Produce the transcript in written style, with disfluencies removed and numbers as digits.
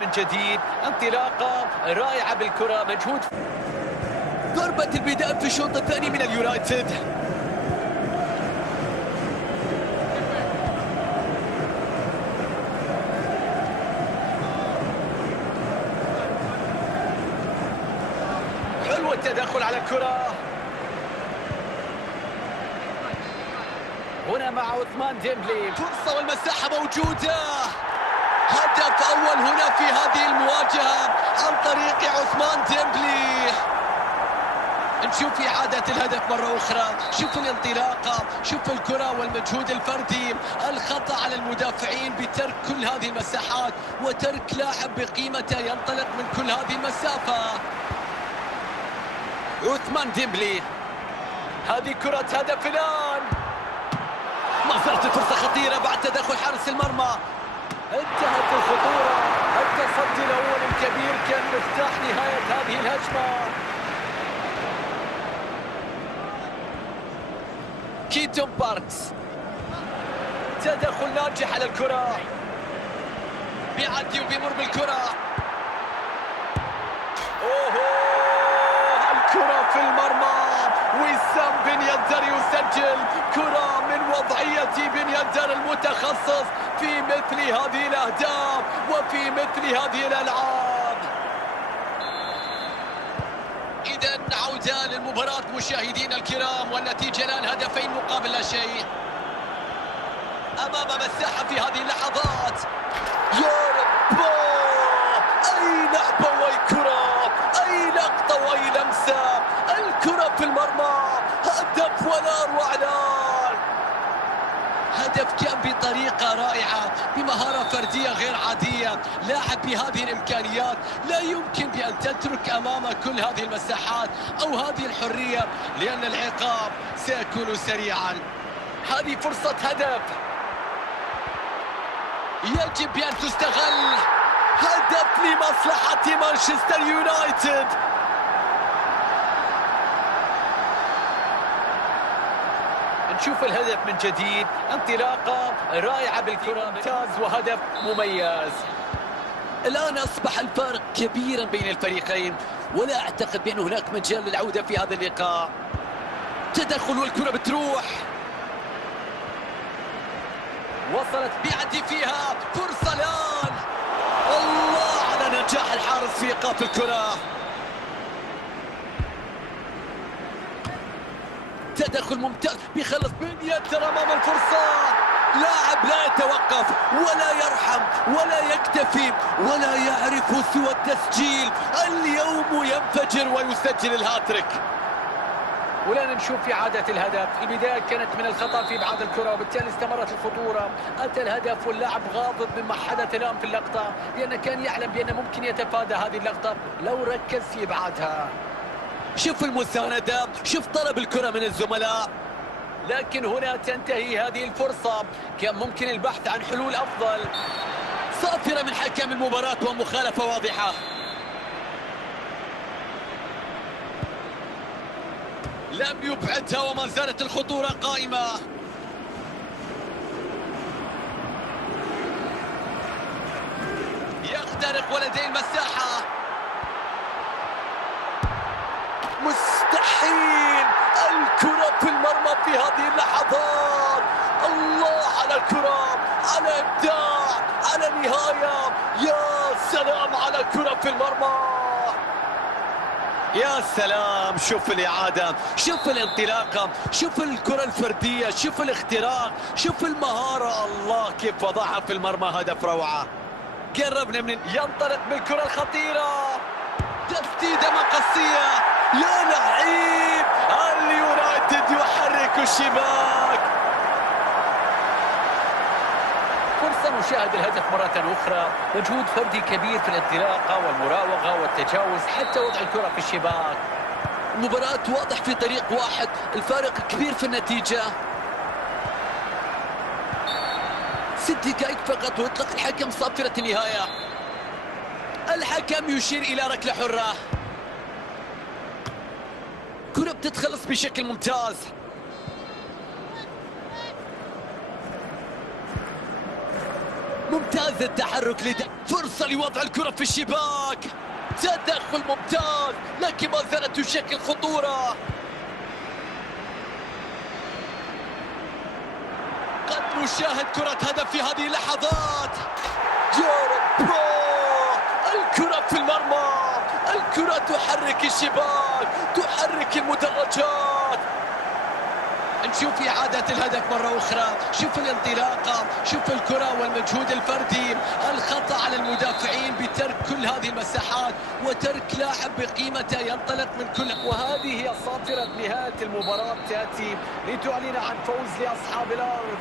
من جديد انطلاقة رائعة بالكرة، مجهود. ضربة البداية في الشوط الثاني من اليونايتد. حلو التدخل على الكرة هنا مع عثمان ديمبلي، فرصة والمساحة موجودة. هدف أول هنا في هذه المواجهة عن طريق عثمان ديمبلي. نشوف إعادة الهدف مرة أخرى. شوف الانطلاقة، شوف الكرة والمجهود الفردي. الخطأ على المدافعين بترك كل هذه المساحات وترك لاعب بقيمته ينطلق من كل هذه المسافة. عثمان ديمبلي، هذه كرة هدف الآن. ما زالت الفرصة خطيرة بعد تدخل حارس المرمى. انتهت الخطورة. التصدي الأول الكبير كان مفتاح نهاية هذه الهجمة. كيتون باركس، تدخل ناجح على الكرة، بيعدي وبيمر بالكرة. اوه، الكرة في المرمى. وسام بن يدر يسجل كرة من وضعية بن يدر المتخصص في مثل هذه الأهداف وفي مثل هذه الألعاب. إذا عودة للمباراة مشاهدينا الكرام، والنتيجة الآن هدفين مقابل لا شيء. أمام مساحة في هذه اللحظات. يا رب، أي لعبة وأي كرة، أي لقطة وأي لمسة. الكرة في المرمى، هدف ولا أروع الآن. هدف كان بطريقة رائعة بمهارة فردية غير عادية. لاعب بهذه الإمكانيات لا يمكن بأن تترك أمامه كل هذه المساحات أو هذه الحرية، لأن العقاب سيكون سريعا. هذه فرصة هدف يجب بأن تستغل. هدف لمصلحة مانشستر يونايتد. نشوف الهدف من جديد. انطلاقة رائعة بالكرة، ممتاز وهدف مميز. الآن أصبح الفارق كبيرا بين الفريقين، ولا أعتقد بأن هناك مجال للعودة في هذا اللقاء. تدخل والكرة بتروح. وصلت، بيعدي فيها، فرصة الآن. الله على نجاح الحارس في إيقاف الكرة. تدخل ممتاز، بيخلص بن يدر أمام الفرصة. لاعب لا يتوقف ولا يرحم ولا يكتفي ولا يعرف سوى التسجيل. اليوم ينفجر ويسجل الهاتريك. والآن نشوف إعادة الهدف. البداية كانت من الخطأ في إبعاد الكرة، وبالتالي استمرت الخطورة. أتى الهدف واللاعب غاضب مما حدث الآن في اللقطة، لأنه كان يعلم بأنه ممكن يتفادى هذه اللقطة لو ركز في إبعادها. شوف المساندة، شوف طلب الكرة من الزملاء. لكن هنا تنتهي هذه الفرصة. كان ممكن البحث عن حلول أفضل. صافرة من حكم المباراة ومخالفة واضحة. لم يبعدها وما زالت الخطورة قائمة. يخترق ولديه المساحة. مستحيل. الكرة في المرمى في هذه اللحظات. الله على الكرة، على إبداع، على نهاية. يا سلام على الكرة في المرمى. يا سلام. شوف الإعادة، شوف الانطلاقة، شوف الكرة الفردية، شوف الاختراق، شوف المهارة. الله كيف وضعها في المرمى. هدف روعة. قربنا من ينطلق بالكرة الخطيرة. تسديدة مقصية. يا لعيب. اليونايتد يحرك الشباك. فرصة نشاهد الهدف مرة أخرى. مجهود فردي كبير في الانطلاقة والمراوغة والتجاوز حتى وضع الكرة في الشباك. المباراة واضح في طريق واحد، الفارق كبير في النتيجة. 6 دقائق فقط ويطلق الحكم صافرة النهاية. الحكم يشير إلى ركلة حرة. كرة بتتخلص بشكل ممتاز. ممتاز التحرك فرصة لوضع الكرة في الشباك. تدخل ممتاز، لكن ما زالت تشكل خطورة. قد نشاهد كرة هدف في هذه اللحظات. جارد برو، الكرة في المرمى، الكرة تحرك الشباك، تحرك المدرجات. نشوف إعادة الهدف مرة أخرى. شوف الانطلاقة، شوف الكرة والمجهود الفردي. الخطأ على المدافعين بترك كل هذه المساحات وترك لاعب بقيمته ينطلق من كل. وهذه هي صافرة نهاية المباراة تأتي لتعلن عن فوز لأصحاب الأرض.